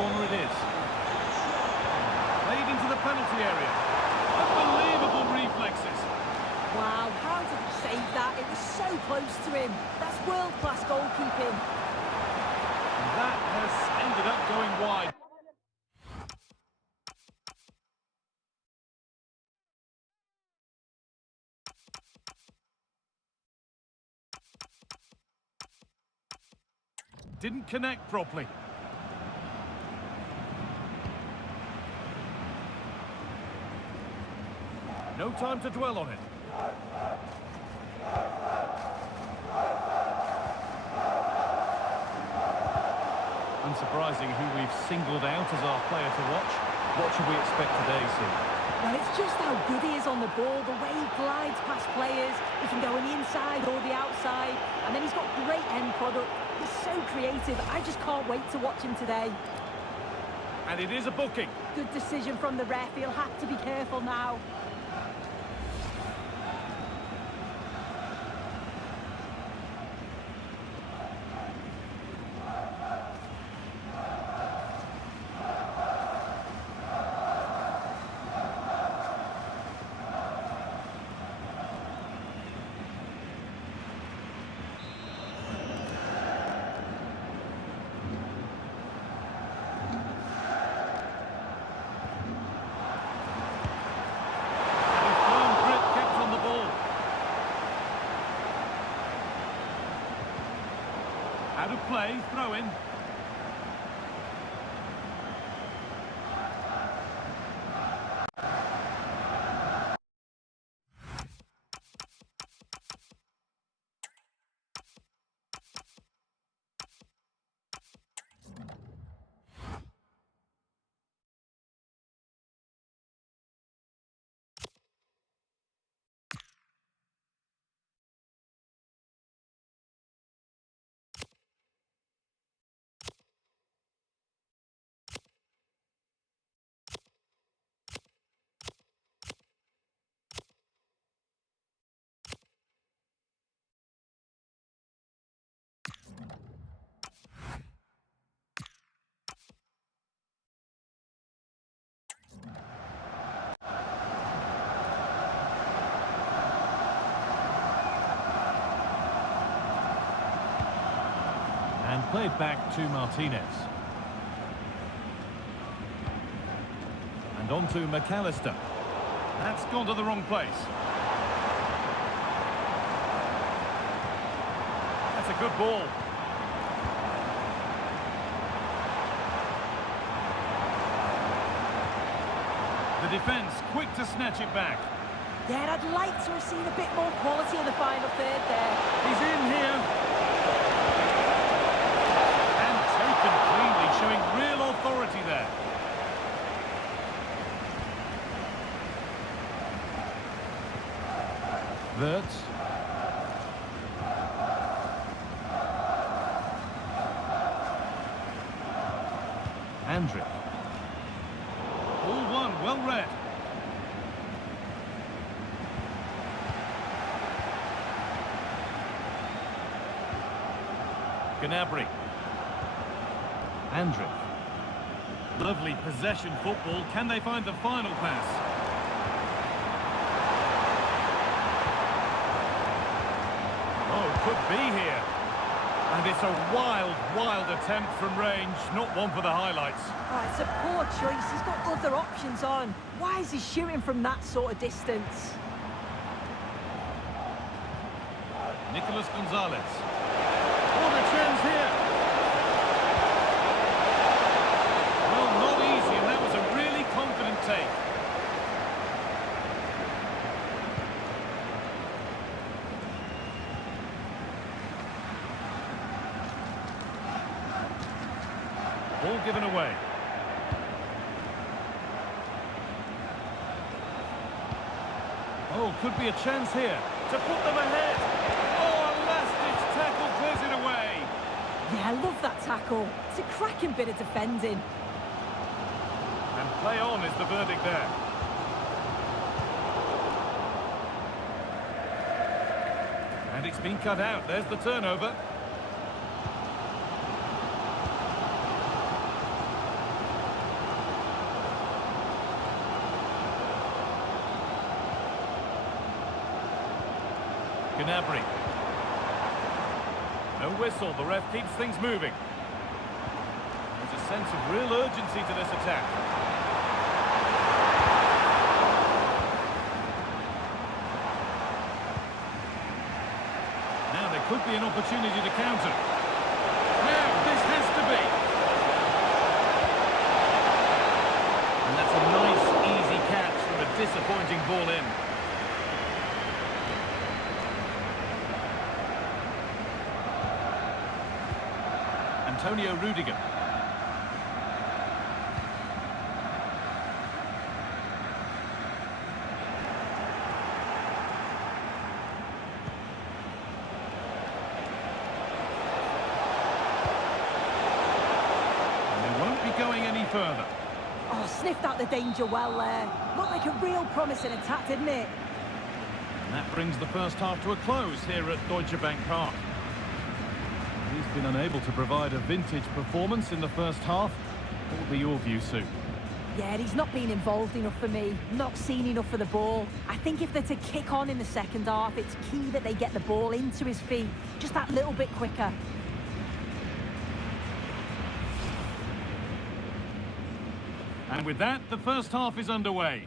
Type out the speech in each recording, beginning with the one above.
corner it is. Played into the penalty area. Unbelievable reflexes. Wow, how did he save that? It was so close to him. That's world-class goalkeeping. And that has ended up going wide. Didn't connect properly. No time to dwell on it. Unsurprising who we've singled out as our player to watch. What should we expect today, Sue? Well, it's just how good he is on the ball, the way he glides past players. He can go on the inside or the outside, and then he's got great end product. He's so creative. I just can't wait to watch him today. And it is a booking. Good decision from the ref. He'll have to be careful now. Out of play, throw in. And played back to Martinez. And on to McAllister. That's gone to the wrong place. That's a good ball. The defence quick to snatch it back. Yeah, I'd like to have seen a bit more quality in the final third there. He's in here. Cleanly, showing real authority there. Wirtz. Andrick. All one, well read. Gnabry. Andrick. Lovely possession football. Can they find the final pass? Oh, could be here. And it's a wild, wild attempt from range. Not one for the highlights. Oh, it's a poor choice. He's got other options on. Why is he shooting from that sort of distance? Nicolas Gonzalez. What a chance here. Take. Ball given away. Oh, could be a chance here to put them ahead. Oh, a last-ditch tackle clears it away. Yeah, I love that tackle. It's a cracking bit of defending. And play on is the verdict there. And it's been cut out. There's the turnover. Gnabry. No whistle, the ref keeps things moving. There's a sense of real urgency to this attack. Now there could be an opportunity to counter. Now this has to be. And that's a nice, easy catch from a disappointing ball in. Antonio Rudiger. And they won't be going any further. Oh, sniffed out the danger well there. Looked like a real promising attack, didn't it? And that brings the first half to a close here at Deutsche Bank Park. He's been unable to provide a vintage performance in the first half. What will be your view, Sue? Yeah, he's not been involved enough for me. Not seen enough for the ball. I think if they're to kick on in the second half, it's key that they get the ball into his feet just that little bit quicker. And with that, the first half is underway.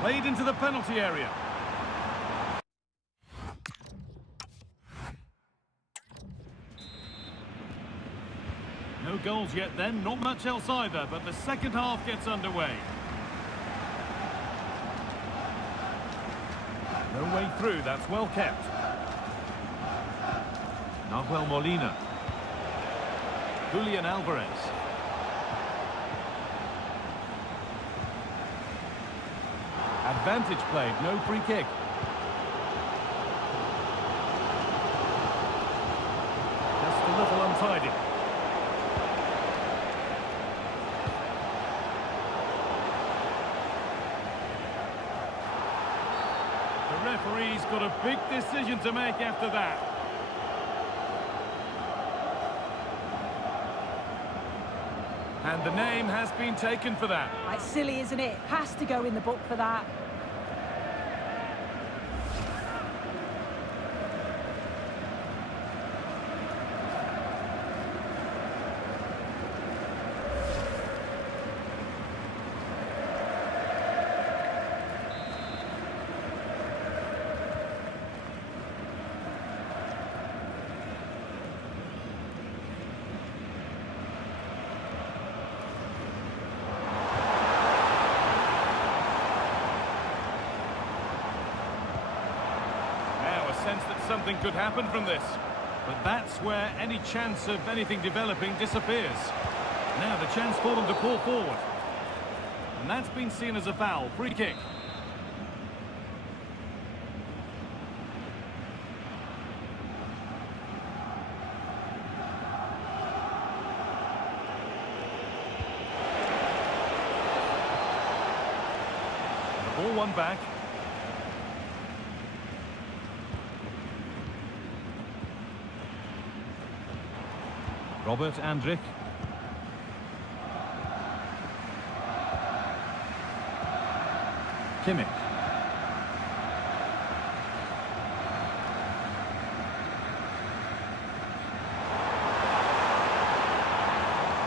Played into the penalty area. No goals yet then, not much else either, but the second half gets underway. No way through, that's well kept. Nahuel Molina. Julian Alvarez. Advantage played, no free kick. Just a little untidy. The referee's got a big decision to make after that. And the name has been taken for that. It's silly, isn't it? Has to go in the book for that. Sense that something could happen from this, but that's where any chance of anything developing disappears. Now the chance for them to pull forward, and that's been seen as a foul. Free kick. The ball won back. Robert Andrich. Kimmich.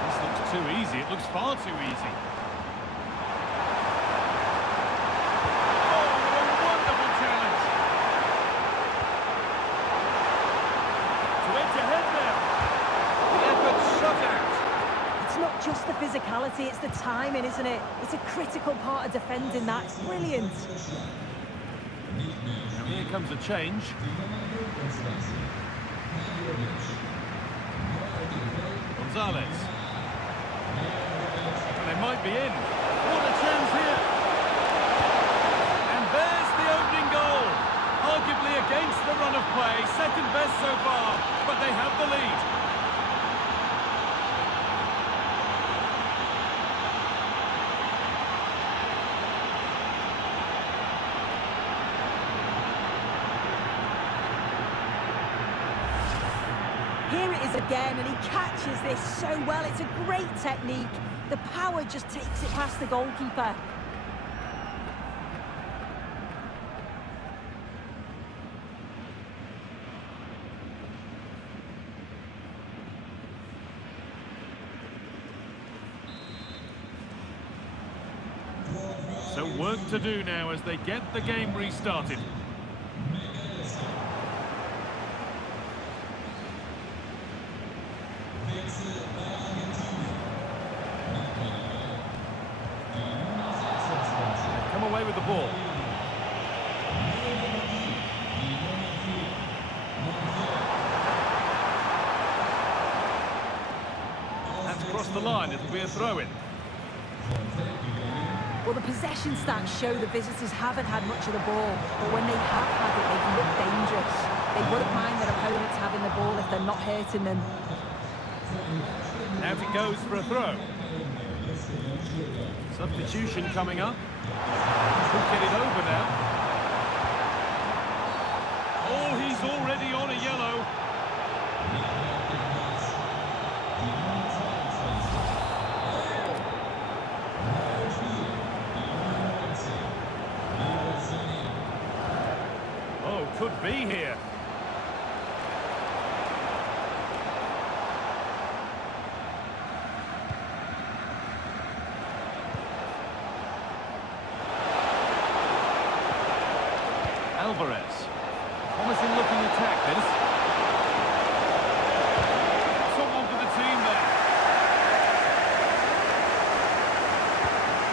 This looks too easy. It looks far too easy. Oh, what a wonderful challenge. To edge ahead now. It's not just the physicality, it's the timing, isn't it? It's a critical part of defending that. It's brilliant. Now here comes a change. Gonzalez. And they might be in. What a chance here. And there's the opening goal. Arguably against the run of play, second best so far, but they have the lead. Here it is again, and he catches this so well. It's a great technique. The power just takes it past the goalkeeper. So work to do now as they get the game restarted. Come away with the ball. That's crossed the line, it'll be a throw-in. Well, the possession stats show the visitors haven't had much of the ball, but when they have had it, they've looked dangerous. They wouldn't mind their opponents having the ball if they're not hurting them. Out it goes for a throw. Substitution coming up. Could get it over now. Oh, he's already on a yellow. Oh, could be here. Alvarez. Promising looking attack, this. Someone for the team there.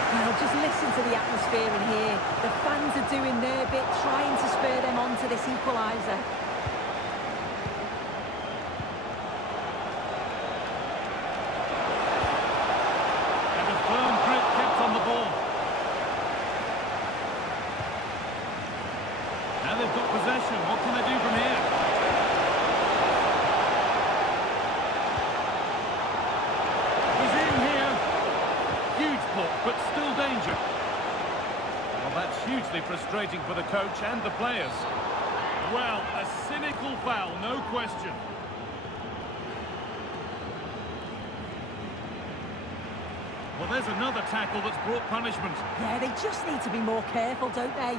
Well, just listen to the atmosphere in here. The fans are doing their bit, trying to spur them on to this equaliser. And a firm grip kept on the ball. Now they've got possession. What can they do from here? He's in here. Huge block, but still danger. Well, that's hugely frustrating for the coach and the players. Well, a cynical foul, no question. Well, there's another tackle that's brought punishment. Yeah, they just need to be more careful, don't they?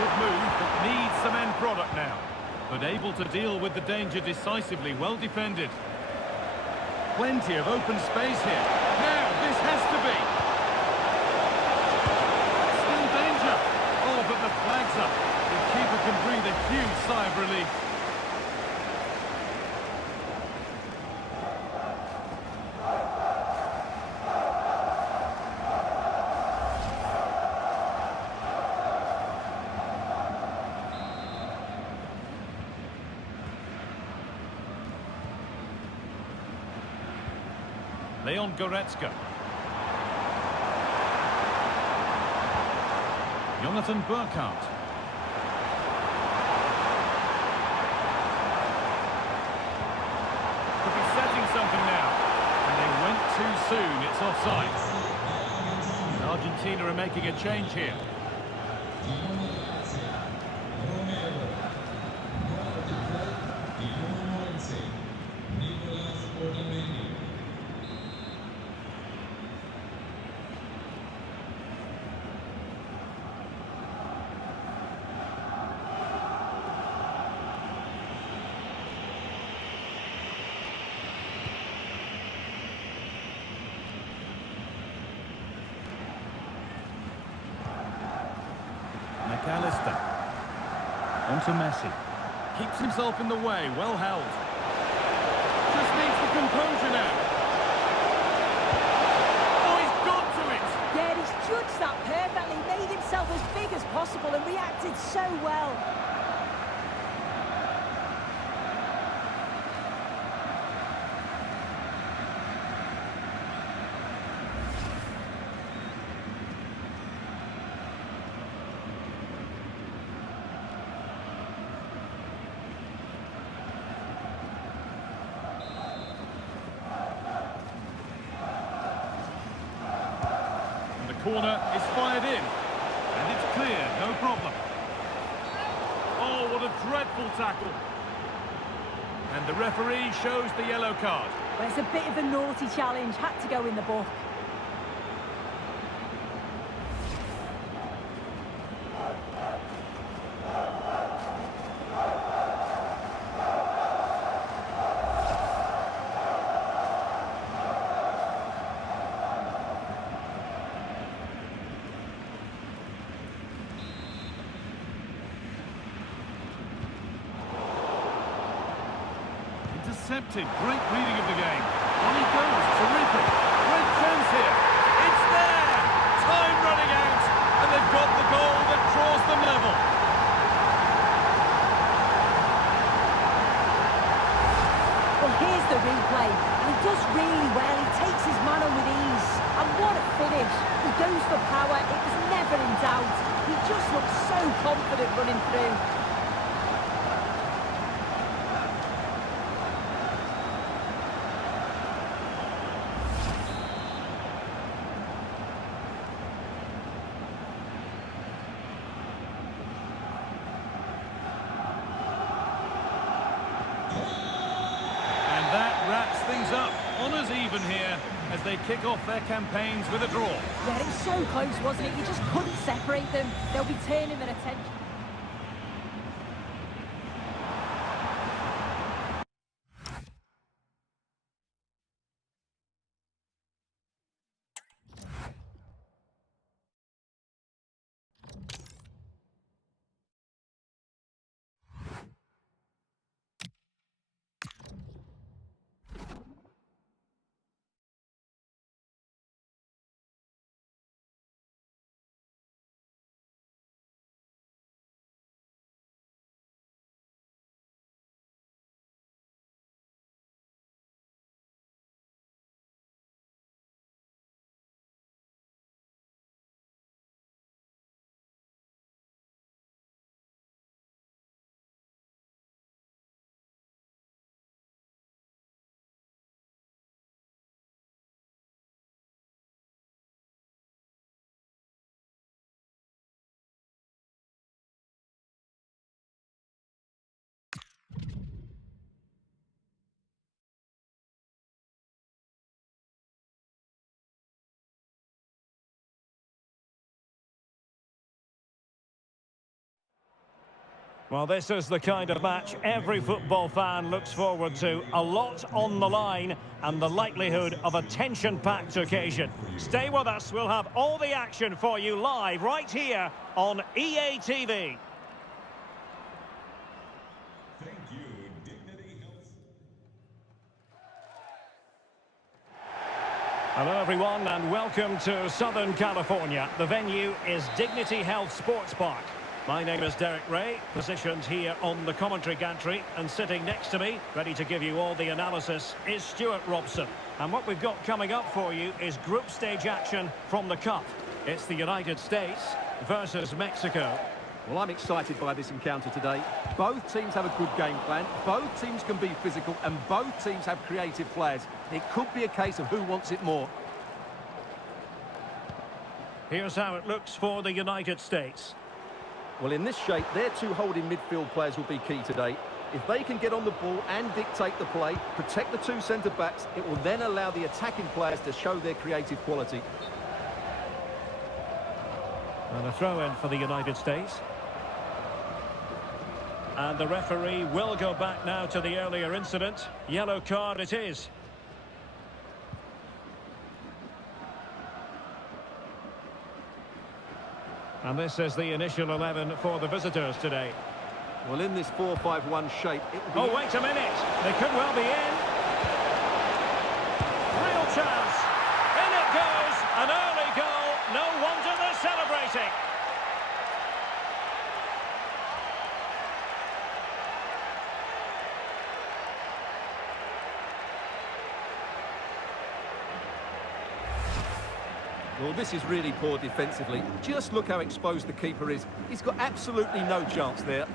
Good move, but needs some end product now. But able to deal with the danger decisively, well defended. Plenty of open space here. Now, this has to be. Still danger. Oh, but the flag's up. The keeper can breathe a huge sigh of relief. Leon Goretzka. Jonathan Burkhardt. Could be setting something now. And they went too soon. It's offside. And Argentina are making a change here. McAllister. On to Messi. Keeps himself in the way, well held. Just needs the composure now. Oh, he's got to it! Yeah, he's judged that perfectly, made himself as big as possible and reacted so well. corner is fired in. And it's clear, no problem. Oh, what a dreadful tackle. And the referee shows the yellow card. Well, it's a bit of a naughty challenge, had to go in the book. Intercepted, great reading of the game. On he goes, terrific. Great chance here. It's there! Time running out, and they've got the goal that draws them level. Well, here's the replay, and he does really well. He takes his man on with ease. And what a finish. He goes for power. It was never in doubt. He just looks so confident running through. Wraps things up. Honours even here as they kick off their campaigns with a draw. Yeah, it was so close, wasn't it? You just couldn't separate them. They'll be turning their attention. Well, this is the kind of match every football fan looks forward to. A lot on the line and the likelihood of a tension-packed occasion. Stay with us, we'll have all the action for you live right here on EA TV. Thank you, Dignity Health. Hello everyone and welcome to Southern California. The venue is Dignity Health Sports Park. My name is Derek Ray, positioned here on the commentary gantry, and sitting next to me, ready to give you all the analysis, is Stuart Robson. And what we've got coming up for you is group stage action from the Cup. It's the United States versus Mexico. Well, I'm excited by this encounter today. Both teams have a good game plan, both teams can be physical, and both teams have creative players. It could be a case of who wants it more. Here's how it looks for the United States. Well, in this shape, their two holding midfield players will be key today. If they can get on the ball and dictate the play, protect the two centre-backs, it will then allow the attacking players to show their creative quality. And a throw-in for the United States. And the referee will go back now to the earlier incident. Yellow card it is. And this is the initial 11 for the visitors today. Well, in this 4-5-1 shape, it will be... Oh, wait a minute. They could well be in. Real chance. In it goes. An early goal. No wonder they're celebrating. Well, this is really poor defensively. Just look how exposed the keeper is. He's got absolutely no chance there.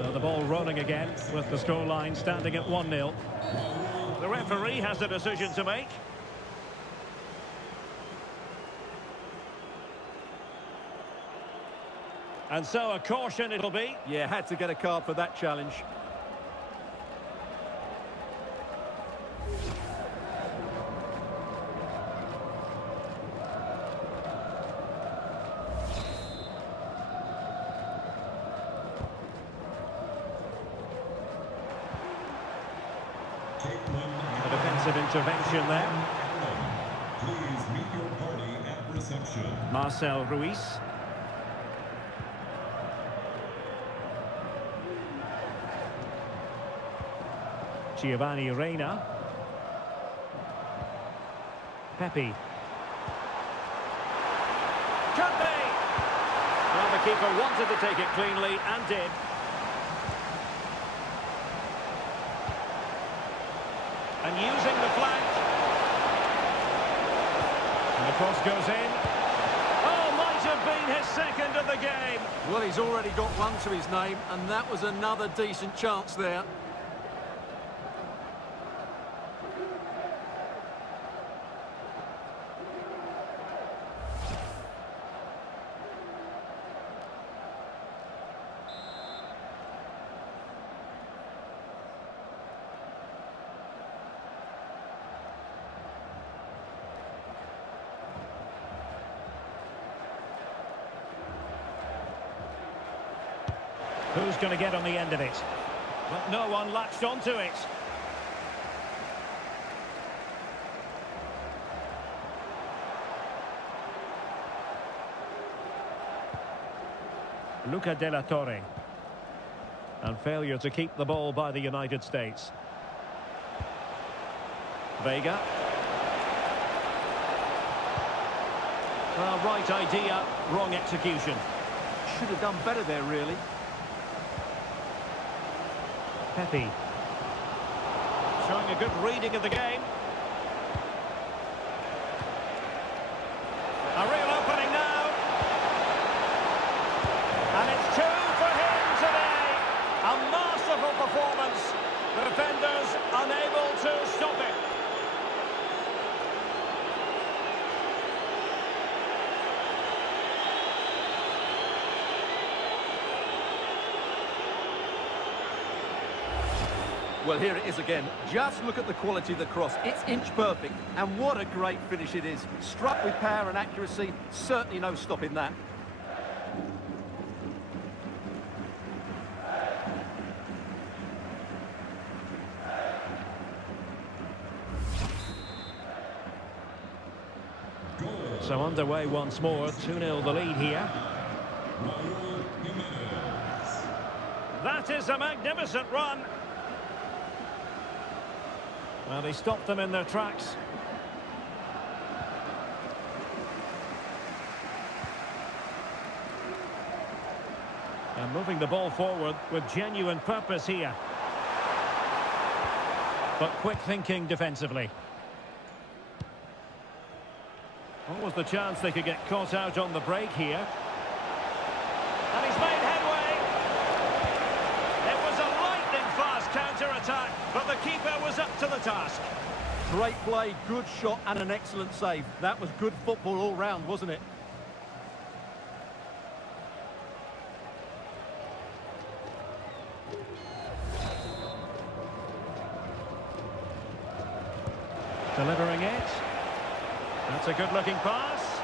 So the ball rolling again with the scoreline standing at 1-0. The referee has a decision to make. And so a caution it'll be. Yeah, had to get a card for that challenge. A defensive intervention there. Please meet your party at reception. Marcel Ruiz. Giovanni Reina. Pepe. Could be! Well, the keeper wanted to take it cleanly and did. And using the flank. And the cross goes in. Oh, might have been his second of the game. Well, he's already got one to his name, and that was another decent chance there. Who's going to get on the end of it? But no one latched onto it. Luca de la Torre. And failure to keep the ball by the United States. Vega. Well, right idea, wrong execution. Should have done better there, really. Pepe. Showing a good reading of the game. A real opening now. And it's 2 for him today. A masterful performance. The defenders unable to stop it. Well, here it is again. Just look at the quality of the cross. It's inch perfect, and what a great finish it is. Struck with power and accuracy, certainly no stopping that. So underway once more, 2-0 the lead here. That is a magnificent run. Well, he stopped them in their tracks. And moving the ball forward with genuine purpose here. But quick thinking defensively. What was the chance they could get caught out on the break here? And he's made headway. It was a lightning-fast counter-attack, but the keeper was up to the task. Great play, good shot and an excellent save. That was good football all round, wasn't it? Delivering it. That's a good-looking pass.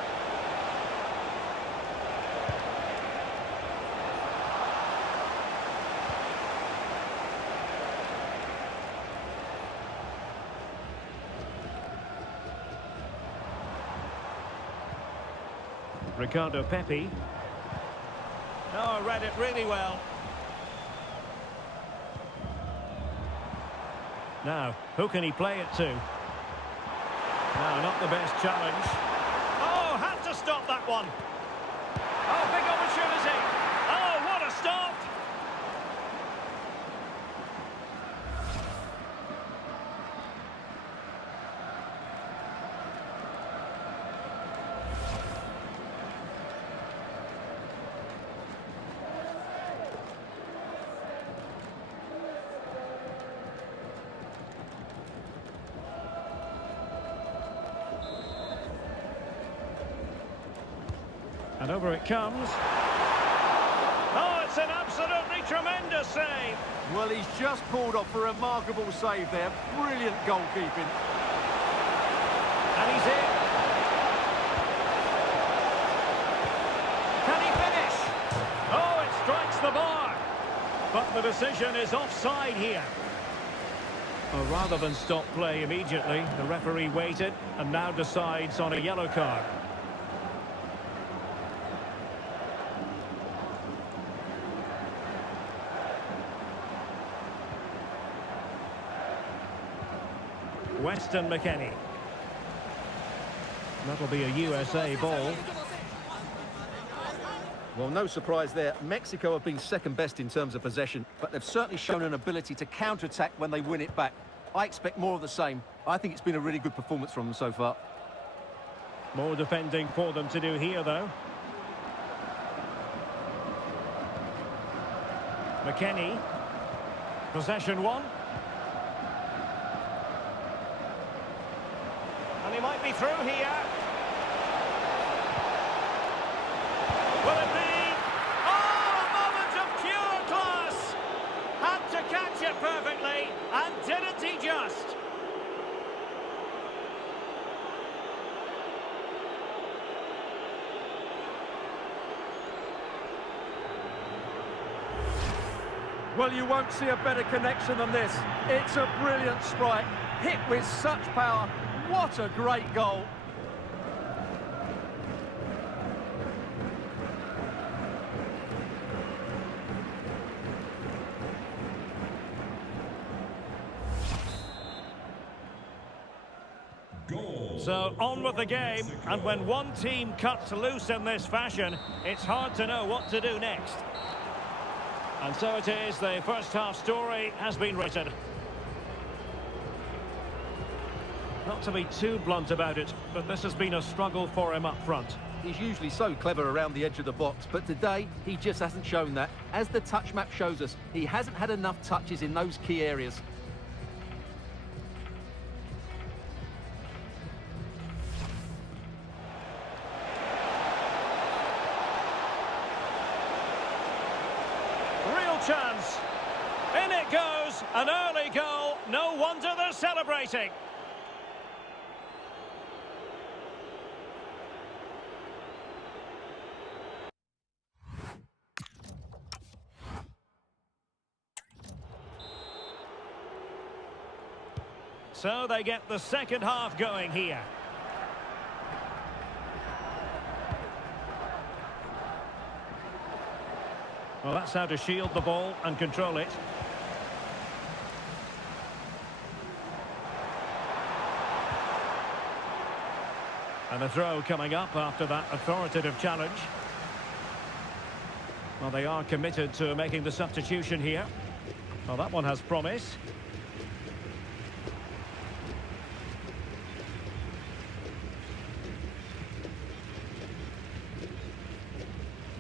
Ricardo Pepe. Oh, read it really well. Now, who can he play it to? No, not the best challenge. Oh, had to stop that one. Oh, big opportunity. Oh, what a stop. And over it comes. Oh, it's an absolutely tremendous save. Well, he's just pulled off a remarkable save there. Brilliant goalkeeping. And he's in. Can he finish? Oh, it strikes the bar. But the decision is offside here. Well, rather than stop play immediately, the referee waited and now decides on a yellow card. Weston McKennie. That'll be a USA ball. Well, no surprise there. Mexico have been second best in terms of possession, but they've certainly shown an ability to counter-attack when they win it back. I expect more of the same. I think it's been a really good performance from them so far. More defending for them to do here, though. McKennie. Possession one. And he might be through here. Will it be? Oh, a moment of pure class! Had to catch it perfectly, and didn't he just? Well, you won't see a better connection than this. It's a brilliant strike, hit with such power. What a great goal. Goal. So on with the game, and when one team cuts loose in this fashion, it's hard to know what to do next. And so it is, the first half story has been written. Not to be too blunt about it, but this has been a struggle for him up front. He's usually so clever around the edge of the box, but today he just hasn't shown that. As the touch map shows us, he hasn't had enough touches in those key areas. Real chance. In it goes, an early goal. No wonder they're celebrating. So they get the second half going here. Well, that's how to shield the ball and control it. And a throw coming up after that authoritative challenge. Well, they are committed to making the substitution here. Well, that one has promise.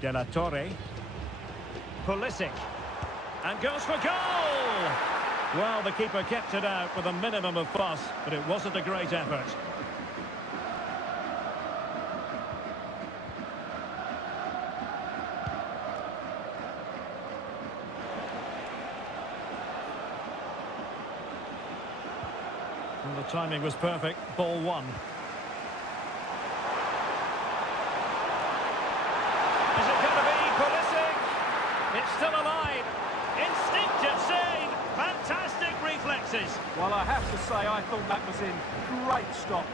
De La Torre. Pulisic. And goes for goal! Well, the keeper kept it out with a minimum of fuss, but it wasn't a great effort. Well, the timing was perfect. Ball one. Is it going to be Pulisic? It's still alive. Instinctive save. Fantastic reflexes. Well, I have to say, I thought that was in. Great stop.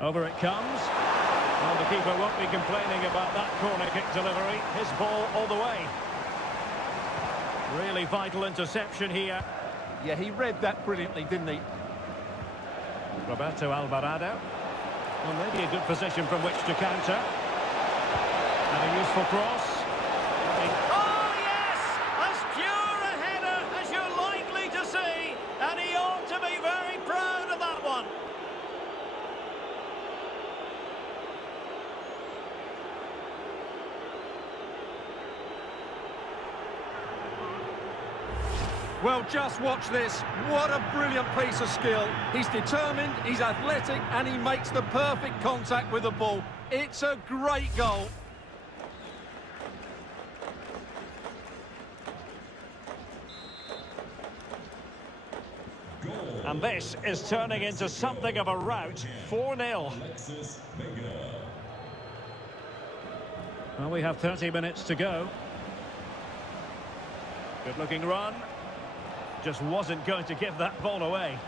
Over it comes. Well, the keeper won't be complaining about that corner kick delivery. His ball all the way. Really vital interception here. Yeah, he read that brilliantly, didn't he? Roberto Alvarado. Well, maybe a good position from which to counter. And a useful cross. Oh, yes! As pure a header as you're likely to see. And he ought to be very proud of that one. Well, just watch this. What a brilliant piece of skill. He's determined, he's athletic, and he makes the perfect contact with the ball. It's a great goal. And this is turning into something of a rout. 4-0. Well, we have 30 minutes to go. Good-looking run. Just wasn't going to give that ball away.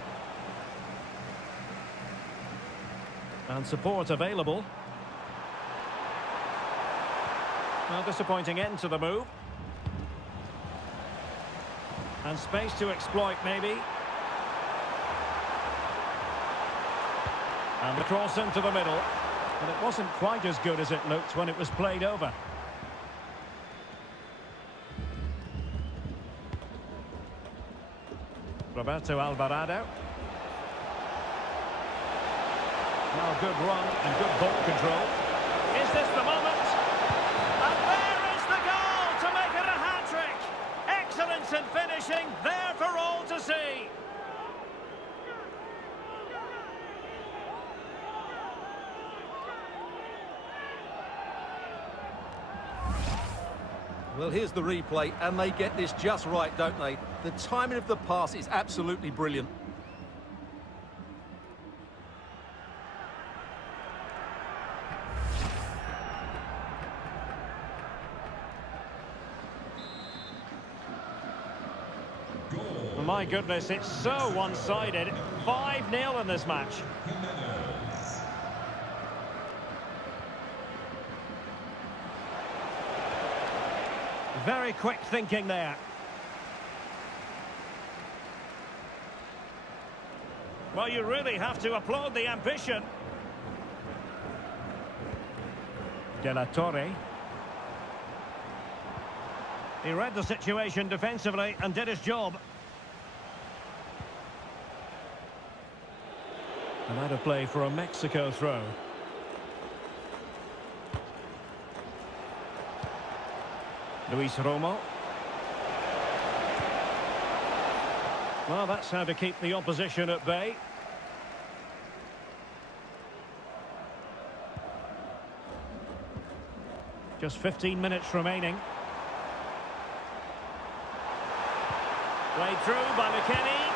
And support available. Well, disappointing end to the move. And space to exploit, maybe. And the cross into the middle. But it wasn't quite as good as it looked when it was played over. Roberto Alvarado. Now good run and good ball control. Is this the moment? And there is the goal to make it a hat-trick. Excellence in finishing, there for all to see. Well, here's the replay, and they get this just right, don't they? The timing of the pass is absolutely brilliant. My goodness, it's so one-sided. 5-0 in this match. Very quick thinking there. Well, you really have to applaud the ambition. De La Torre. He read the situation defensively and did his job. And out of play for a Mexico throw. Luis Romo. Well, that's how to keep the opposition at bay. Just 15 minutes remaining. Played through by McKennie.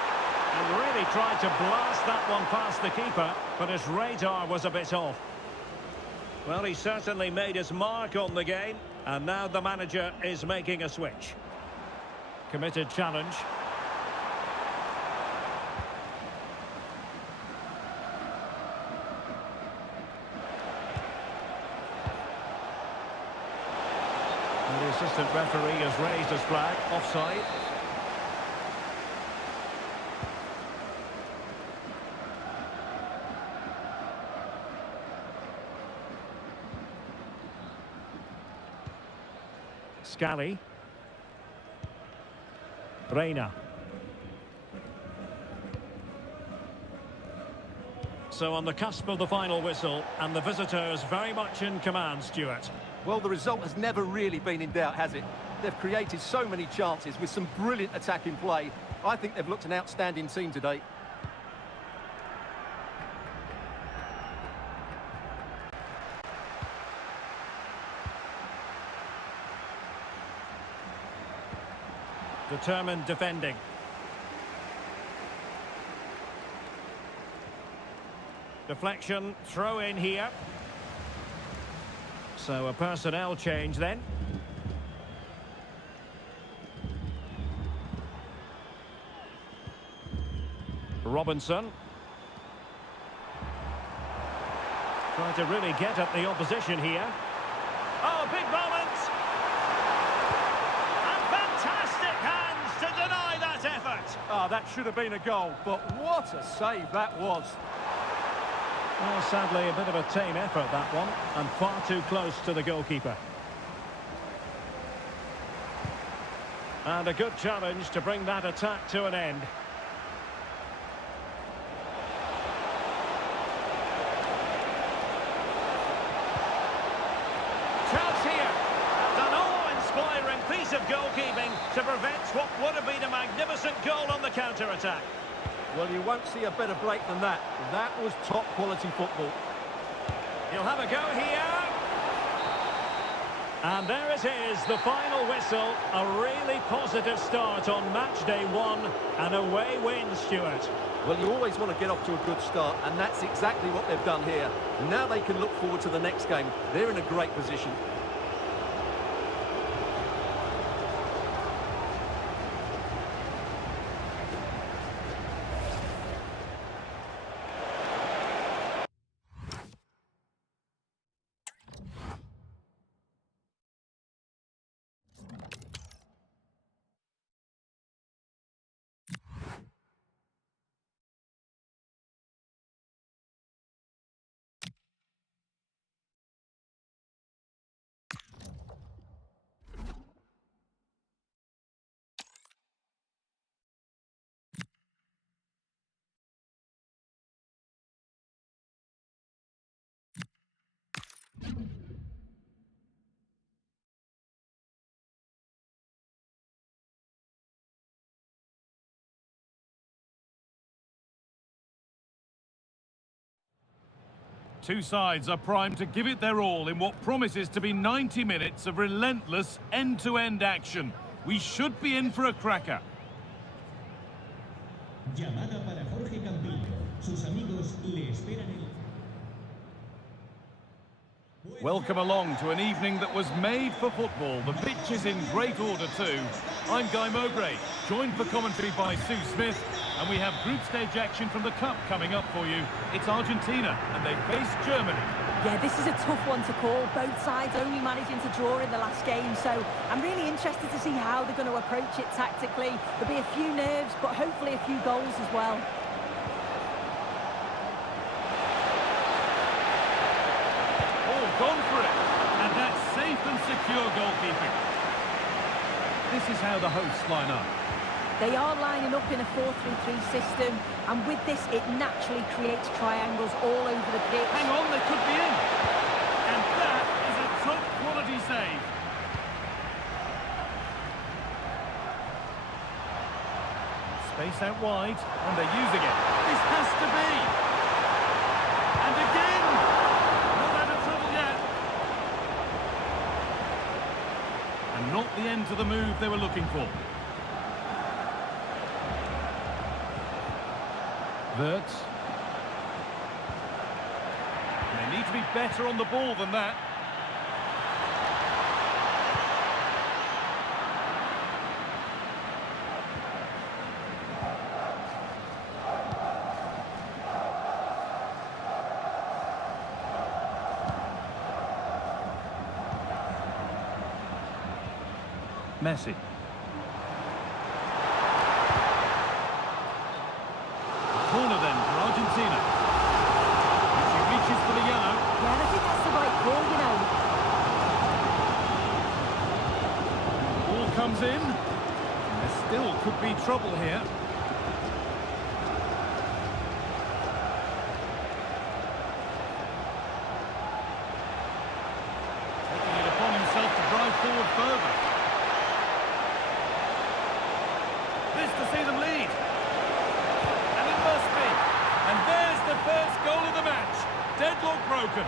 And really tried to blast that one past the keeper, but his radar was a bit off. Well, he certainly made his mark on the game, and now the manager is making a switch. Committed challenge. And the assistant referee has raised his flag, offside. Scally. Reina. So on the cusp of the final whistle, and the visitors very much in command, Stuart. Well, the result has never really been in doubt, has it? They've created so many chances with some brilliant attacking play. I think they've looked an outstanding team today. Determined defending. Deflection, throw in here. So a personnel change then. Robinson. Trying to really get at the opposition here. Oh, big moment! Ah, that should have been a goal, but what a save that was. Well, sadly, a bit of a tame effort, that one, and far too close to the goalkeeper. And a good challenge to bring that attack to an end. Chance here. And oh, in uninspiring piece of goalkeeping to prevent what would have been a magnificent goal on the counter-attack. Well, you won't see a better break than that. That was top-quality football. He'll have a go here. And there it is, the final whistle. A really positive start on match day one. An away win, Stuart. Well, you always want to get off to a good start, and that's exactly what they've done here. Now they can look forward to the next game. They're in a great position. Two sides are primed to give it their all in what promises to be 90 minutes of relentless end-to-end action. We should be in for a cracker. Llamada para Jorge Campillo. Sus amigos le esperan en... Welcome along to an evening that was made for football. The pitch is in great order too. I'm Guy Mowbray, joined for commentary by Sue Smith, and we have group stage action from the Cup coming up for you. It's Argentina, and they face Germany. Yeah, this is a tough one to call. Both sides only managing to draw in the last game, so I'm really interested to see how they're going to approach it tactically. There'll be a few nerves, but hopefully a few goals as well. Gone for it, and that's safe and secure goalkeeping. This is how the hosts line up. They are lining up in a 4-3-3 system, and with this it naturally creates triangles all over the pitch. Hang on, they could be in. And that is a top quality save. Space out wide, and they're using it. This has to be. And again. Not the end to the move they were looking for. Wirtz. They need to be better on the ball than that. Messi. Corner then for Argentina. She reaches for the yellow. Yeah, I think that's the right call, you know. Ball comes in. There still could be trouble here. Taking it upon himself to drive forward further. To see them lead, and it must be, and there's the first goal of the match. Deadlock broken.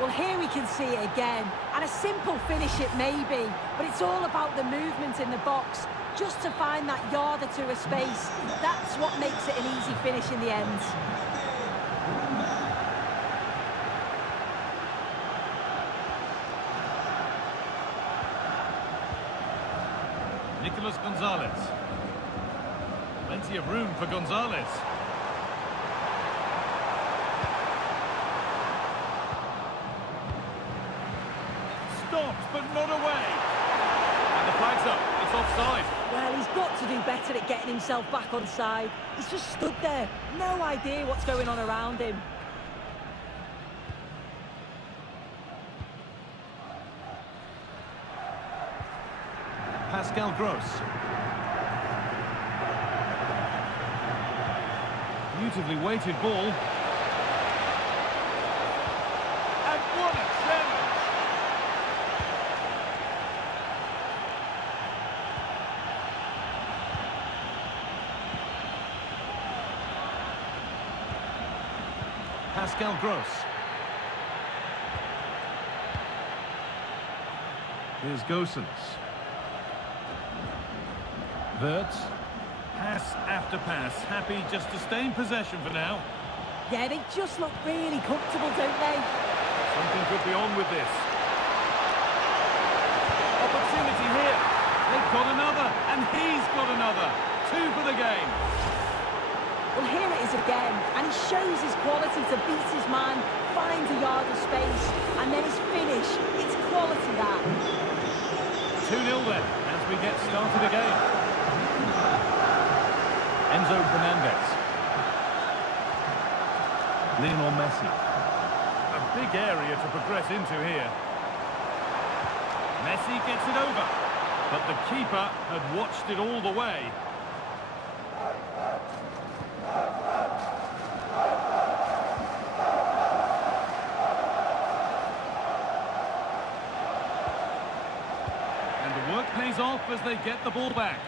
Well, here we can see it again, and a simple finish it may be, but it's all about the movement in the box, just to find that yard or two of space. That's what makes it an easy finish in the end. Gonzalez. Plenty of room for Gonzalez. Stopped, but not away. And the flag's up. It's offside. Well, he's got to do better at getting himself back on side. He's just stood there. No idea what's going on around him. Pascal Gross. Beautifully weighted ball. And what a challenge! Pascal Gross. Here's Gosens. Wirtz. Pass after pass. Happy just to stay in possession for now. Yeah, they just look really comfortable, don't they? Something could be on with this. Opportunity here. They've got another, and he's got another. 2 for the game. Well, here it is again, and he shows his quality to beat his man, finds a yard of space, and then his finish. It's quality, that. 2-0 then, as we get started again. Enzo Fernandez. Lionel Messi. A big area to progress into here. Messi gets it over, but the keeper had watched it all the way. And the work pays off as they get the ball back.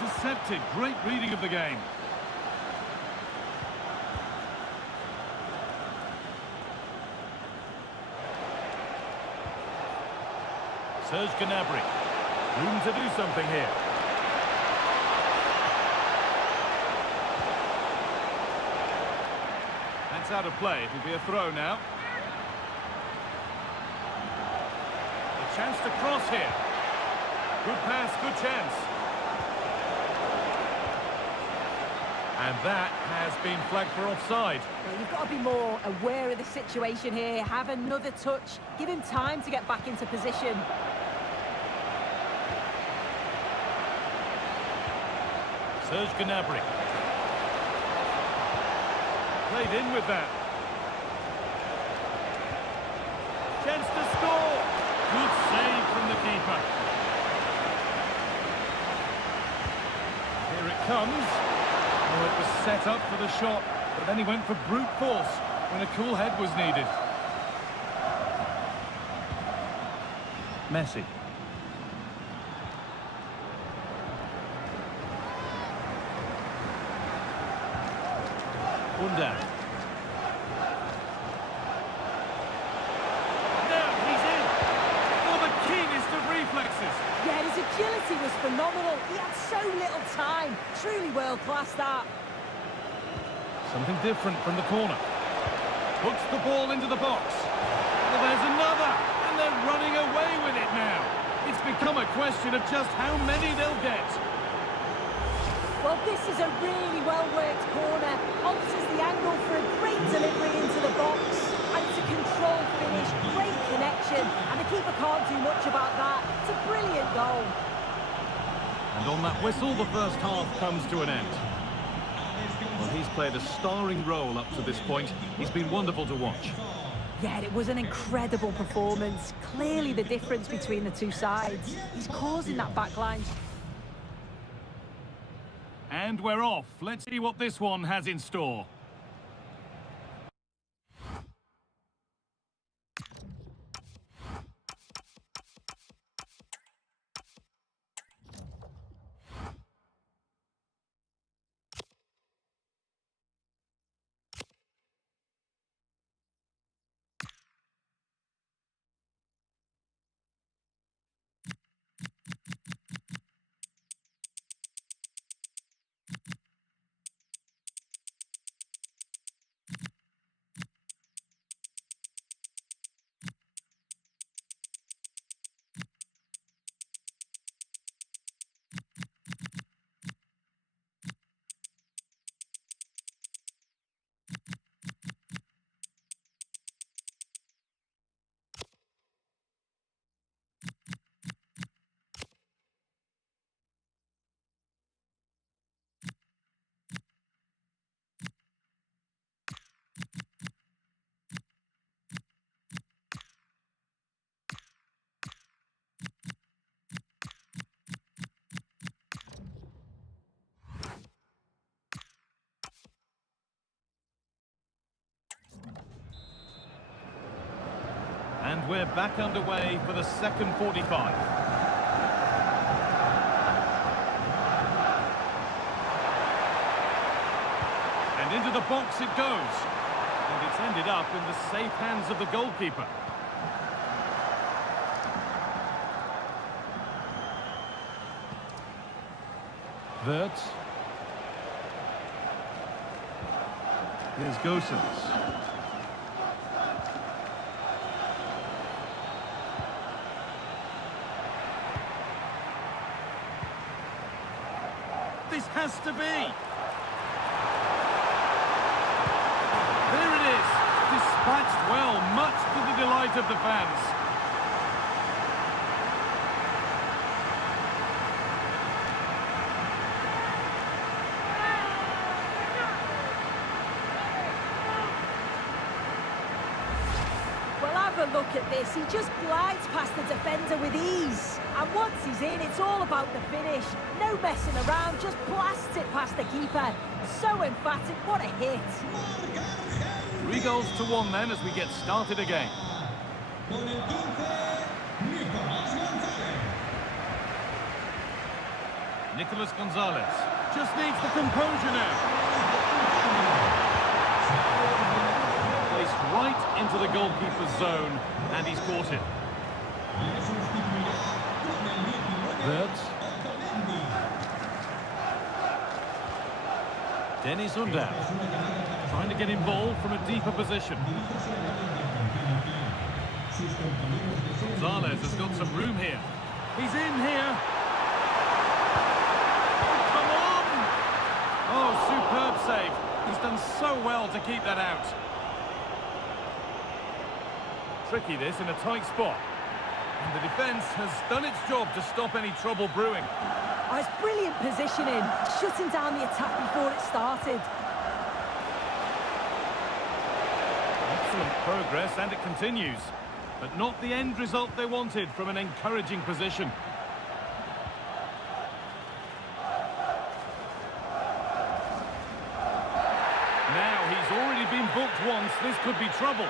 Intercepted. Great reading of the game. Serge Gnabry. Room to do something here. That's out of play. It'll be a throw now. A chance to cross here. Good pass, good chance. And that has been flagged for offside. Well, you've got to be more aware of the situation here. Have another touch. Give him time to get back into position. Serge Gnabry. Played in with that. Chance to score. Good save from the keeper. Here it comes. Oh, it was set up for the shot, but then he went for brute force when a cool head was needed. Messi. Unda. Now he's in. For the keenest of reflexes. Yeah, his agility was phenomenal. He had so little time. Truly world-class, that. Something different from the corner. Puts the ball into the box. Well, there's another, and they're running away with it now. It's become a question of just how many they'll get. Well, this is a really well-worked corner. Alters the angle for a great delivery into the box. And it's a controlled finish, great connection. And the keeper can't do much about that. It's a brilliant goal. And on that whistle, the first half comes to an end. Well, he's played a starring role up to this point. He's been wonderful to watch. Yeah, it was an incredible performance. Clearly the difference between the two sides. He's causing that backline. And we're off. Let's see what this one has in store. we're back underway for the second 45. And into the box it goes. And it's ended up in the safe hands of the goalkeeper. Wirtz. Here's Gosens. This has to be. There it is. Dispatched well, much to the delight of the fans. Well, have a look at this. He just glides past the defender with ease. And once he's in, it's all about the finish. No messing around, just blasts it past the keeper. So emphatic, what a hit. 3-1 then as we get started again. Nicolas Gonzalez just needs the composure now. Placed right into the goalkeeper's zone, and he's caught it. Wirtz. Dennis Undav trying to get involved from a deeper position. Gonzalez has got some room here. He's in here. Oh, come on! Oh, superb save. He's done so well to keep that out. Tricky this in a tight spot. And the defence has done its job to stop any trouble brewing. Oh, it's brilliant positioning, shutting down the attack before it started. Excellent progress, and it continues. But not the end result they wanted from an encouraging position. Now he's already been booked once. This could be trouble.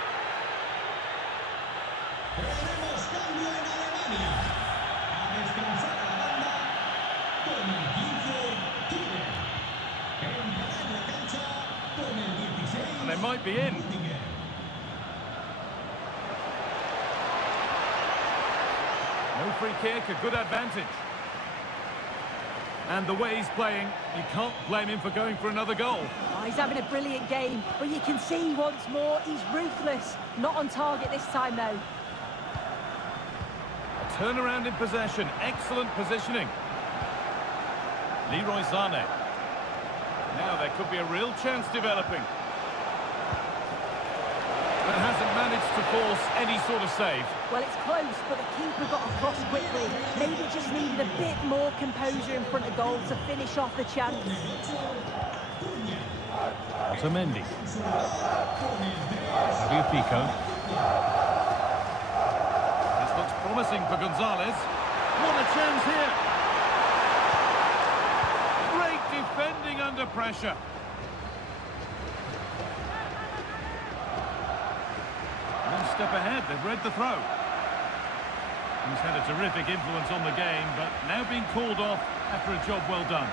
And they might be in. No free kick, a good advantage. And the way he's playing, you can't blame him for going for another goal. Oh, he's having a brilliant game, but you can see once more he's ruthless. Not on target this time, though. A turnaround in possession, excellent positioning. Leroy Sané. Now there could be a real chance developing. But hasn't managed to force any sort of save. Well, it's close, but the keeper got across quickly. Maybe just needed a bit more composure in front of goal to finish off the chance. Otamendi. Fabio Pico. This looks promising for Gonzalez. What a chance here! Great defending under pressure. One step ahead, they've read the throw. He's had a terrific influence on the game, but now being called off after a job well done.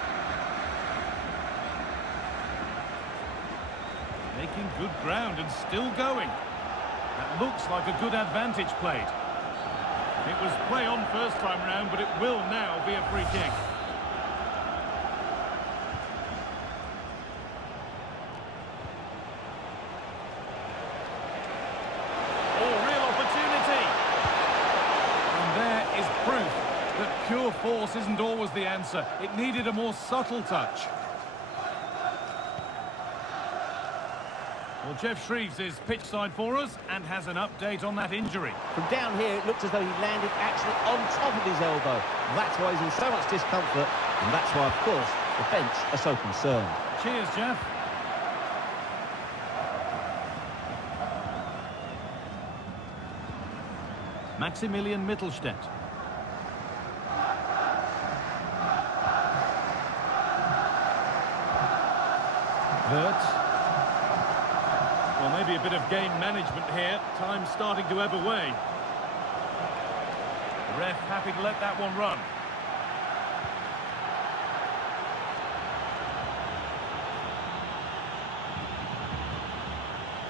Making good ground and still going. That looks like a good advantage played. It was play on first time round, but it will now be a free kick. Pure force isn't always the answer. It needed a more subtle touch. Well, Jeff Shreves is pitch side for us and has an update on that injury. From down here, it looked as though he landed actually on top of his elbow. That's why he's in so much discomfort, and that's why, of course, the bench are so concerned. Cheers, Jeff. Maximilian Mittelstädt. Wirtz. Well, maybe a bit of game management here. Time starting to ebb away. Ref happy to let that one run.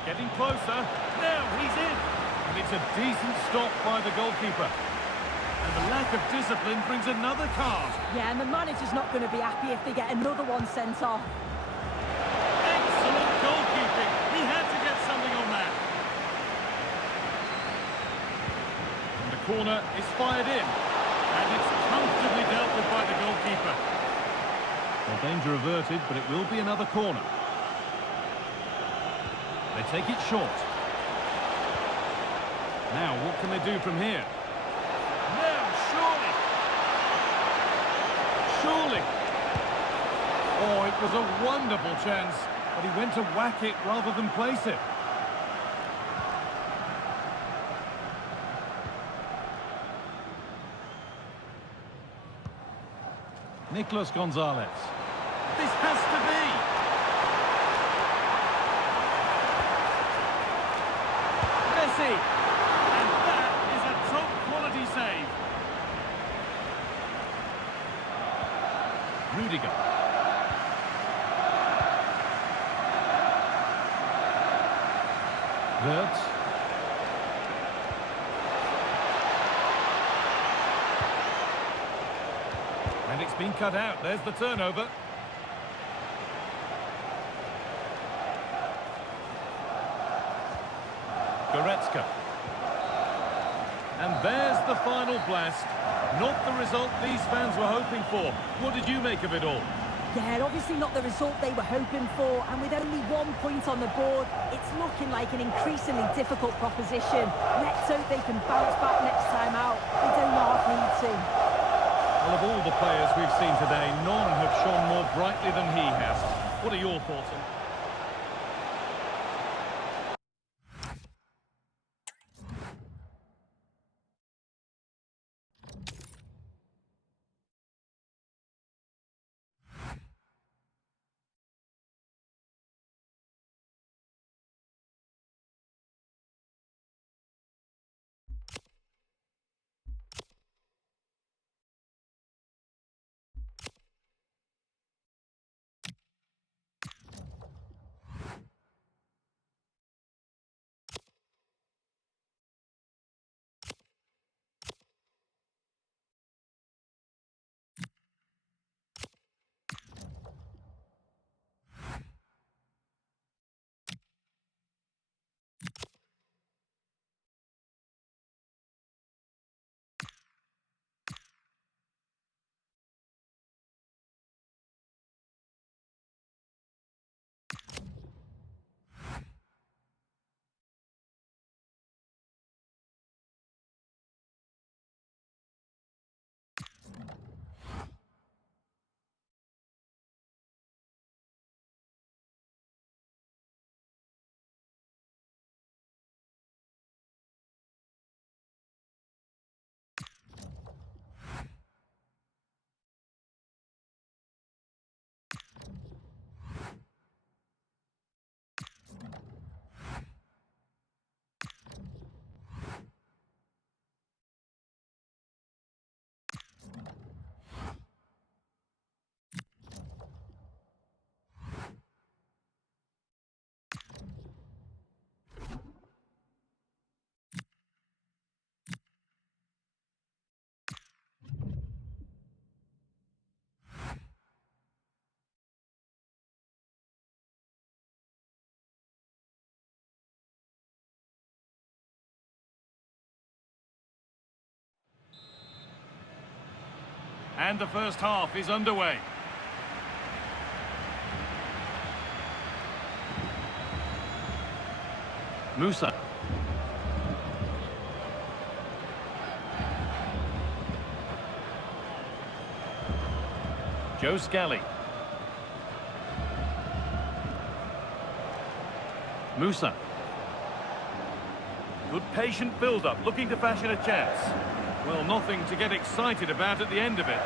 Getting closer. Now he's in. And it's a decent stop by the goalkeeper. And the lack of discipline brings another card. Yeah, and the manager's not going to be happy if they get another one sent off. Excellent goalkeeping. He had to get something on that. And the corner is fired in. And it's comfortably dealt with by the goalkeeper. Well, danger averted, but it will be another corner. They take it short. Now, what can they do from here? Now, surely. Surely. Oh, it was a wonderful chance, but he went to whack it rather than place it. Nicolas Gonzalez. This has to be. Messi. And that is a top-quality save. Rudiger. Wirtz. And it's been cut out. There's the turnover. Goretzka. And there's the final blast. Not the result these fans were hoping for. What did you make of it all? Yeah, obviously not the result they were hoping for, and with only 1 point on the board, it's looking like an increasingly difficult proposition. Let's hope they can bounce back next time out. They don't half need to. Well, of all the players we've seen today, none have shone more brightly than he has. What are your thoughts on? And the first half is underway. Musa. Joe Scally. Musa. Good patient build-up, looking to fashion a chance. Well, nothing to get excited about at the end of it.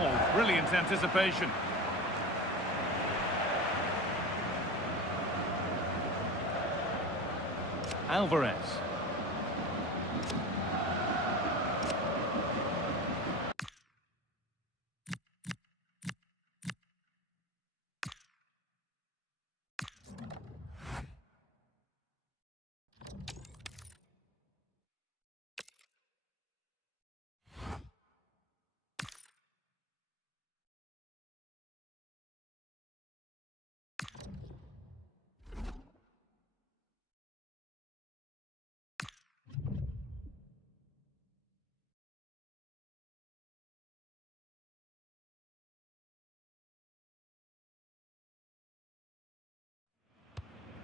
Oh, brilliant anticipation. Alvarez.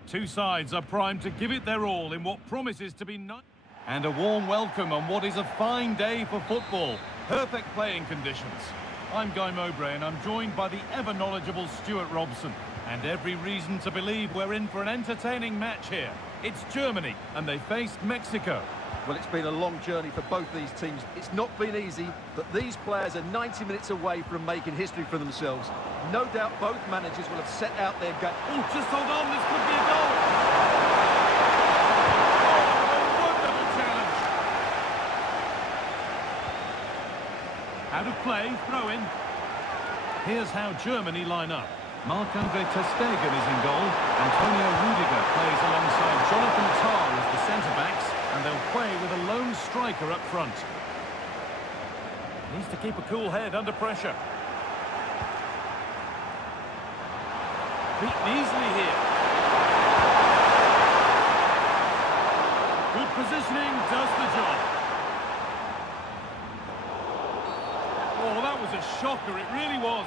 Two sides are primed to give it their all in what promises to be nice. And a warm welcome on what is a fine day for football. Perfect playing conditions. I'm Guy Mowbray and I'm joined by the ever-knowledgeable Stuart Robson. And every reason to believe we're in for an entertaining match here. It's Germany and they faced Mexico. Well, it's been a long journey for both these teams. It's not been easy, but these players are 90 minutes away from making history for themselves. No doubt both managers will have set out their game. Oh, just hold on, this could be a goal. Oh, a wonderful challenge. Out of play, throw in. Here's how Germany line up. Marc-Andre ter Stegen is in goal. Antonio Rudiger plays alongside Jonathan Tah as the centre-backs. And they'll play with a lone striker up front. Needs to keep a cool head under pressure. Beaten easily here. Good positioning, does the job. Oh, that was a shocker, it really was.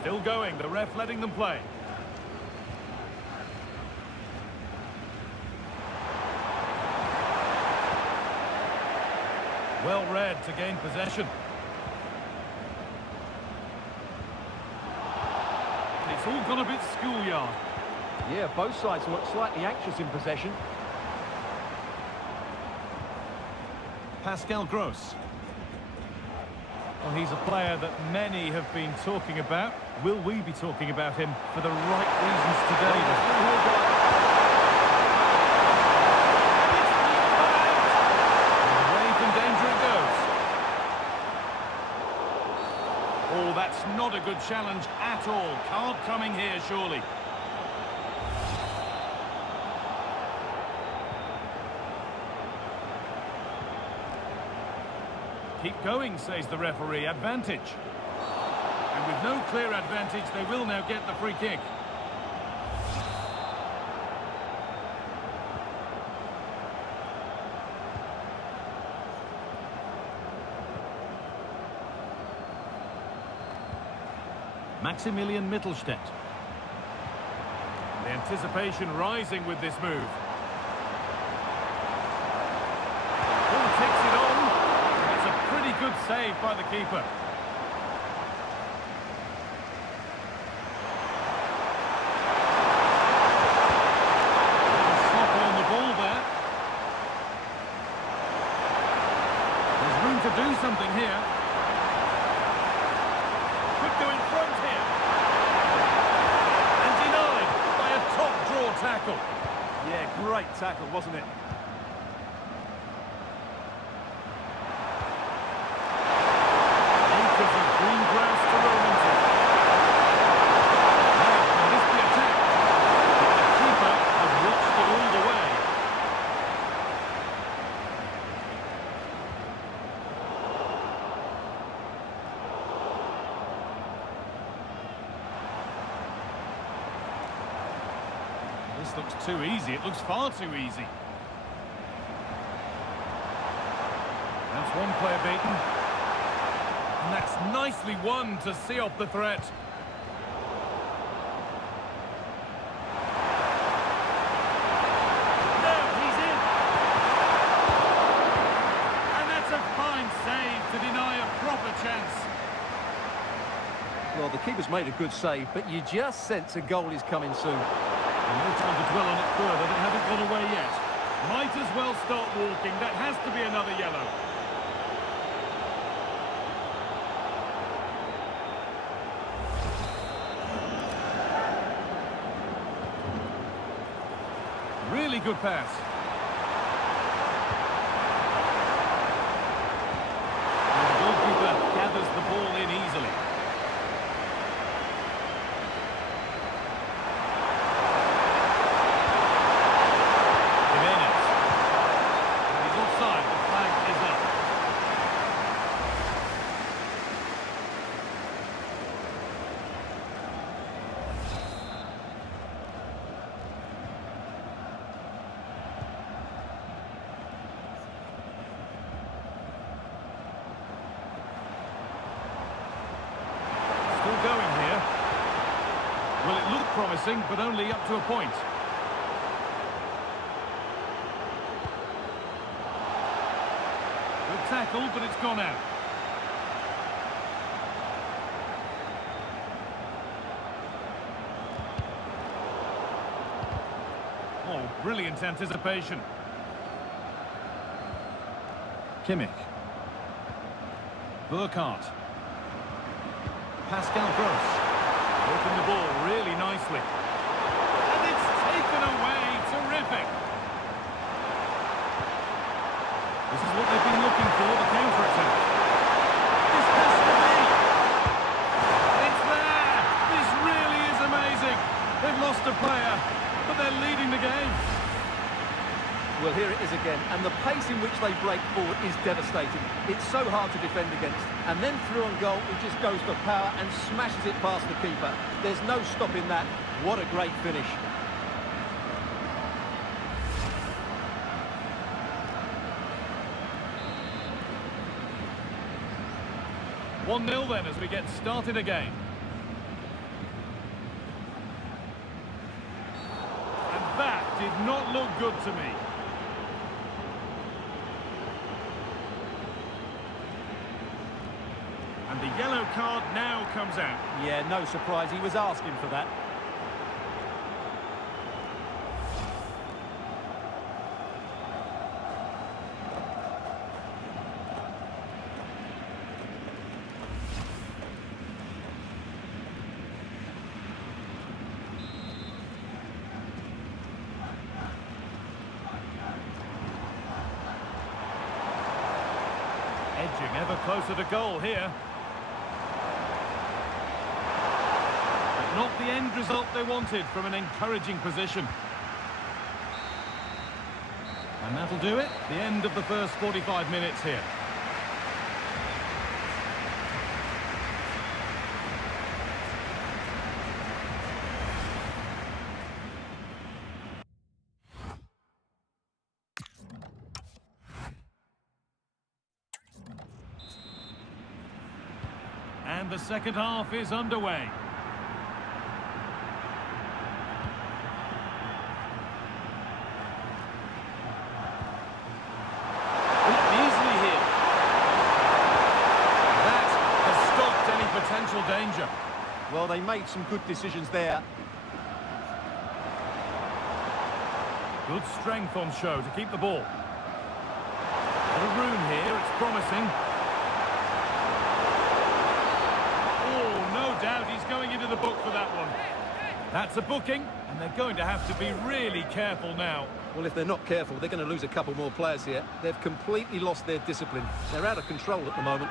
Still going, the ref letting them play. Well read to gain possession. It's all gone a bit schoolyard. Yeah, both sides look slightly anxious in possession. Pascal Gross. Well, he's a player that many have been talking about. Will we be talking about him for the right reasons today? Away from danger it goes. Oh, that's not a good challenge at all. Card coming here, surely. Keep going, says the referee. Advantage. And with no clear advantage, they will now get the free kick. Maximilian Mittelstädt. The anticipation rising with this move. Ball takes it on. That's a pretty good save by the keeper. Sloppy on the ball there. There's room to do something here. Could go in front here. And denied by a top draw tackle. Yeah, great tackle, wasn't it? Acres of green grass to roam into. Now, can this be attacked? The keeper has watched it all the way. This looks too easy. It looks far too easy. That's one player beaten. And that's nicely won to see off the threat. Now he's in. And that's a fine save to deny a proper chance. Well, the keeper's made a good save, but you just sense a goal is coming soon. No time to dwell on it further. They haven't gone away yet. Might as well start walking. That has to be another yellow. Really good pass. And the goalkeeper gathers the ball in easily. Jimenez. He's offside. The flag is up. Still going here. Well, it looked promising, but only up to a point. Good tackle, but it's gone out. Oh, brilliant anticipation. Kimmich. Burkhardt. Pascal Gross. Opened the ball really nicely. And it's taken away. Terrific. This is what they've been looking for, the counter-attack. This has to be. It's there. This really is amazing. They've lost a player, but they're leading the game. Well, here it is again, and the pace in which they break forward is devastating. It's so hard to defend against. And then through on goal, he just goes for power and smashes it past the keeper. There's no stopping that. What a great finish. One 0 then as we get started again. And that did not look good to me. And the yellow card now comes out. Yeah, no surprise. He was asking for that. Edging ever closer to goal here. But not the end result they wanted from an encouraging position. And that'll do it. The end of the first 45 minutes here. And the second half is underway. Easily here. That has stopped any potential danger. Well, they made some good decisions there. Good strength on show to keep the ball. A little room here, it's promising. No doubt he's going into the book for that one. That's a booking, and they're going to have to be really careful now. Well, if they're not careful, they're going to lose a couple more players here. They've completely lost their discipline. They're out of control at the moment.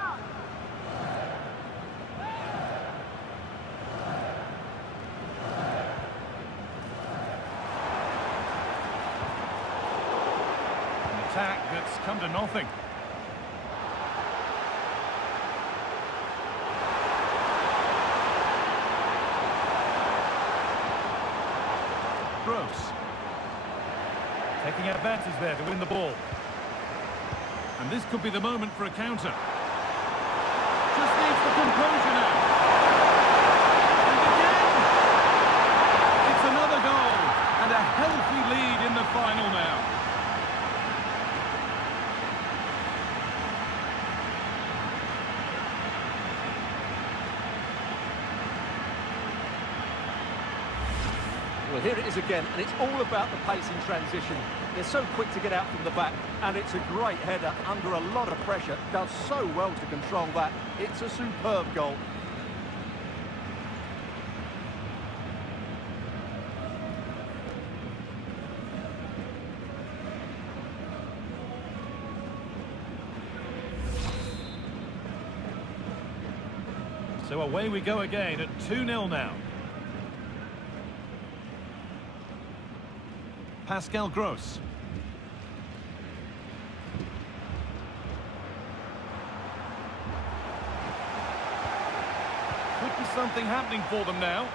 An attack that's come to nothing. Gross. Taking advantage there to win the ball. And this could be the moment for a counter. Just needs the composure now. And again! It's another goal. And a healthy lead in the final now. Well, here it is again, and it's all about the pace in transition. They're so quick to get out from the back, and it's a great header under a lot of pressure. Does so well to control that. It's a superb goal. So away we go again at 2-0 now. Pascal Gross. Could be something happening for them now.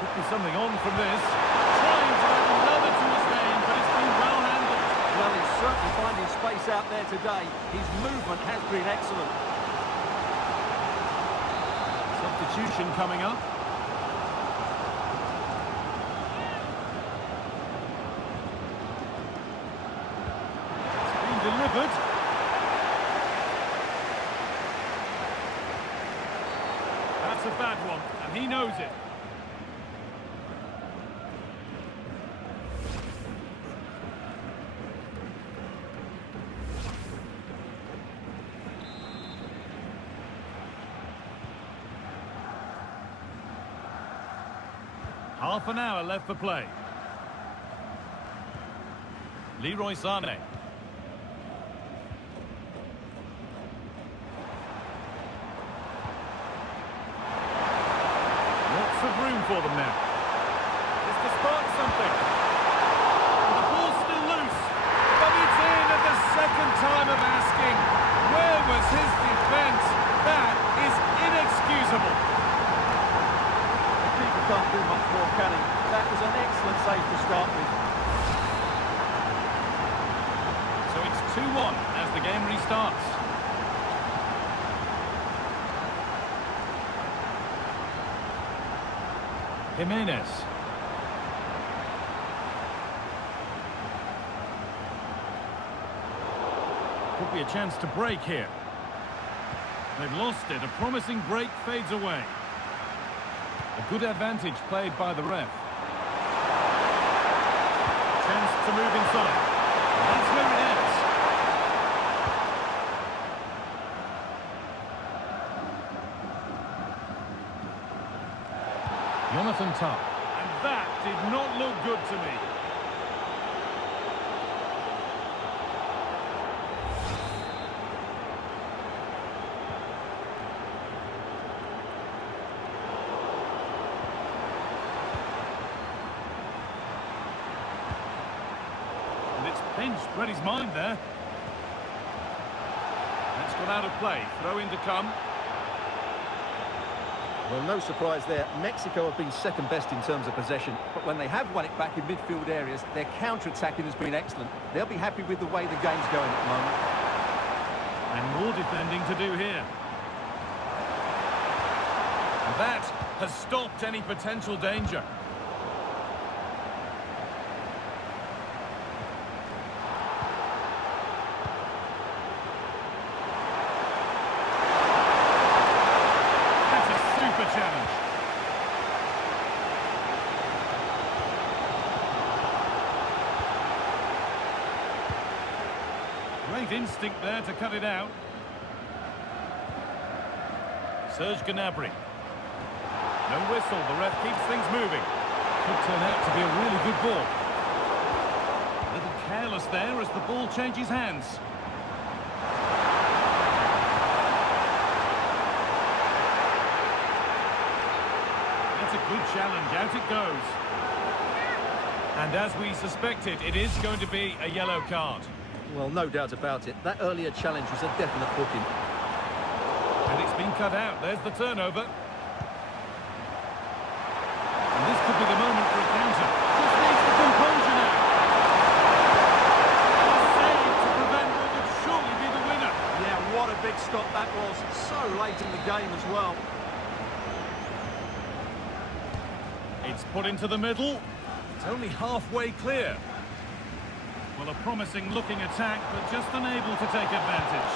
Could be something on from this. Trying to add another to his name, but it's been well handled. Well, he's certainly finding space out there today. His movement has been excellent. Substitution coming up. It's been delivered. That's a bad one, and he knows it. Half an hour left for play. Leroy Sané. Lots of room for them now. It's to spark something. And the ball's still loose. But it's in at the second time of asking. Where was his defence? That is inexcusable. Can't do much more, can he? That was an excellent save to start with. So it's 2-1 as the game restarts. Jimenez. Could be a chance to break here. They've lost it. A promising break fades away. A good advantage played by the ref. Chance to move inside. That's where it ends. Jonathan Tah. And that did not look good to me. Pinched, read his mind there. That's gone out of play. Throw in to come. Well, no surprise there. Mexico have been second best in terms of possession, but when they have won it back in midfield areas, their counter-attacking has been excellent. They'll be happy with the way the game's going at the moment. And more defending to do here. And that has stopped any potential danger. Challenge. Great instinct there to cut it out. Serge Gnabry. No whistle, the ref keeps things moving. Could turn out to be a really good ball. A little careless there as the ball changes hands. A good challenge, out it goes. And as we suspected, it is going to be a yellow card. Well, no doubt about it. That earlier challenge was a definite booking. And it's been cut out. There's the turnover. And this could be the moment for a counter. Just needs the composure now. A save to prevent what would surely be the winner. Yeah, what a big stop that was. So late in the game as well. It's put into the middle. It's only halfway clear. Well, a promising looking attack, but just unable to take advantage.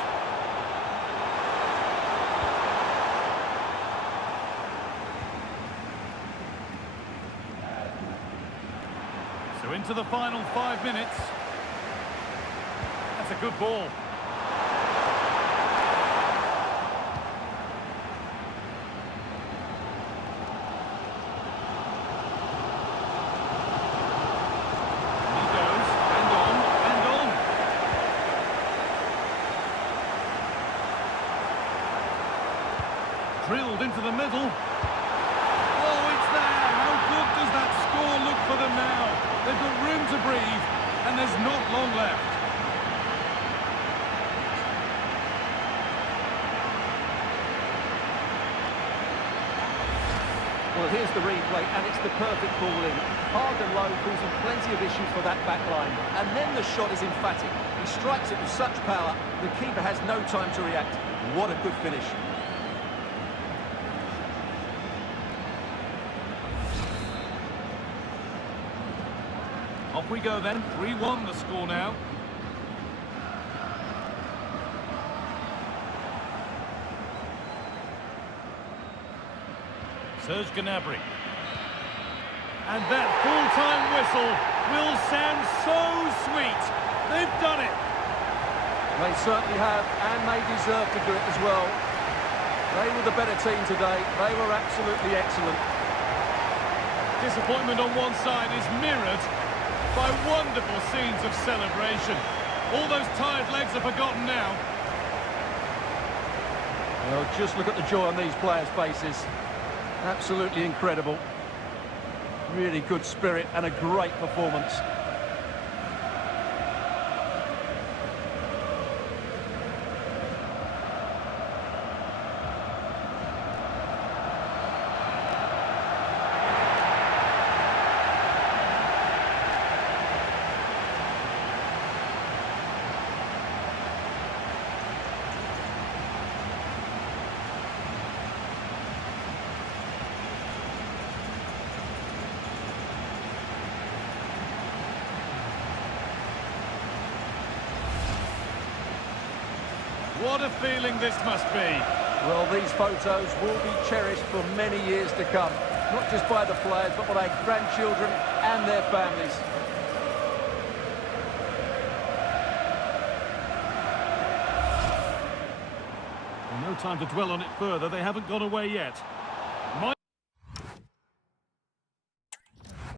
So into the final 5 minutes. That's a good ball. Drilled into the middle. Oh, it's there! How good does that score look for them now? They've got room to breathe, and there's not long left. Well, here's the replay, and it's the perfect ball in. Hard and low, causing plenty of issues for that back line. And then the shot is emphatic. He strikes it with such power, the keeper has no time to react. What a good finish. Off we go then. 3-1 the score now. Serge Gnabry. And that full-time whistle will sound so sweet. They've done it. They certainly have, and they deserve to do it as well. They were the better team today. They were absolutely excellent. Disappointment on one side is mirrored by wonderful scenes of celebration. All those tired legs are forgotten now. Well, just look at the joy on these players' faces. Absolutely incredible. Really good spirit and a great performance. What a feeling this must be. Well, these photos will be cherished for many years to come. Not just by the players, but by their grandchildren and their families. No time to dwell on it further. They haven't gone away yet.